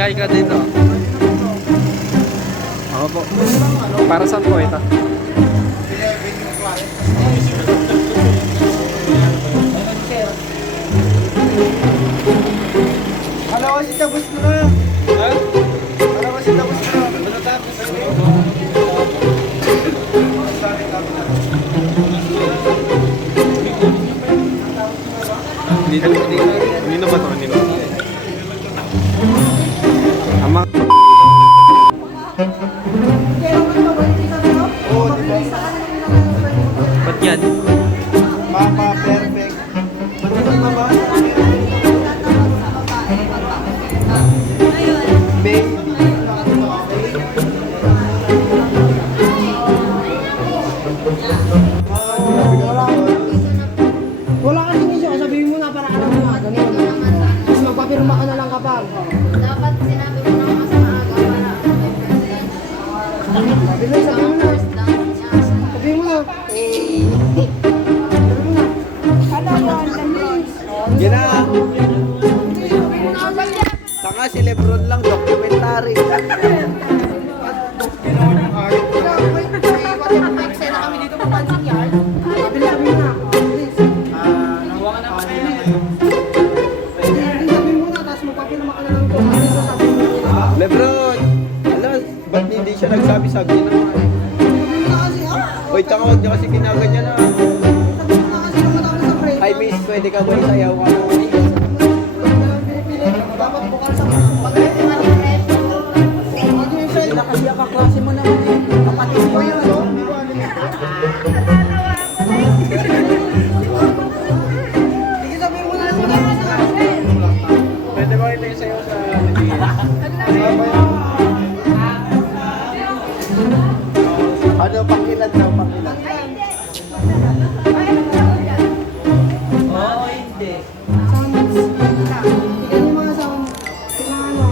Kaya ka dito. Ako po. Para saan po ito? Alam ko si tapos na. Ha? Alam ko si tapos na. Hindi na ba ito? Hindi ba? Ama. Oo, di ba? Ba't yan? Mapa, perfect. Matigas na ba? Baby. Wala kasi nisyo, sabihin mo na para alam mo na, ganun. Tapos magpapirma ka na lang kapag. Dapat sinabi mo na mas maaga para Bilis, sabihin mo na. first down niya. Sabihin mo na. Yan na. Saka si Lebron lang, documentary. Eksena kami dito pa pansing yard. Bilis, sabihin mo na. Bilis. Sabihin mo na, tapos magpapirma ka na lang kung ano sasabihin mo na. Lebron! Alam, ba't hindi siya nagsabi-sabi na? Sabihin mo na kasi, Uy, tanga, huwag niya kasi ginaganyan na. sabihin mo na kasi nung matapos sa break. Hi, miss, pwede ka ba isayaw ka mo? Dapat bukal sa sila kasi ang kaklase mo naman eh. Kapatid ko yun, no? Sige, sabihin mo na lang muna. Pwede ba ito isayaw sa... Ano, pakilan daw, pakilan. Tignan yung mga sound. Tignan ano.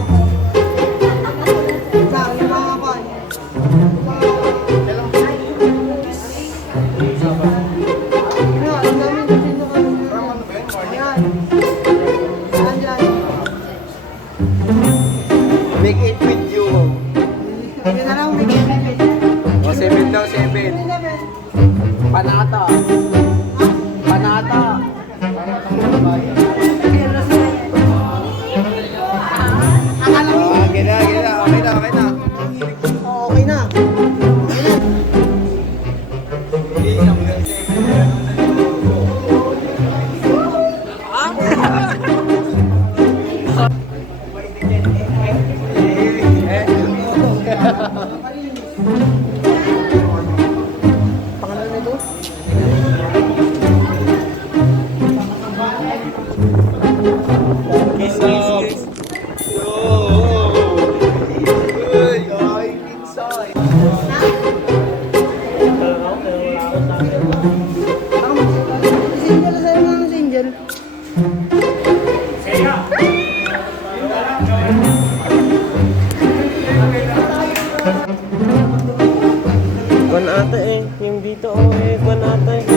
Lang, yung mga kan. Ano, ang dami yung sino ka. Ayan. Ayan dyan. Make it with you. Sige na lang, bigyan na. O, 7 daw, 7. Panata. Panata. Akala mo, Okay na, okay na, okay na, okay na. okay na. Pangalan nito? Kiss, kiss, kiss. Uy, ay, kinsay. Single na sa'yo mga single. Kwan ata eh. Yung dito oh eh. Kwan ata eh.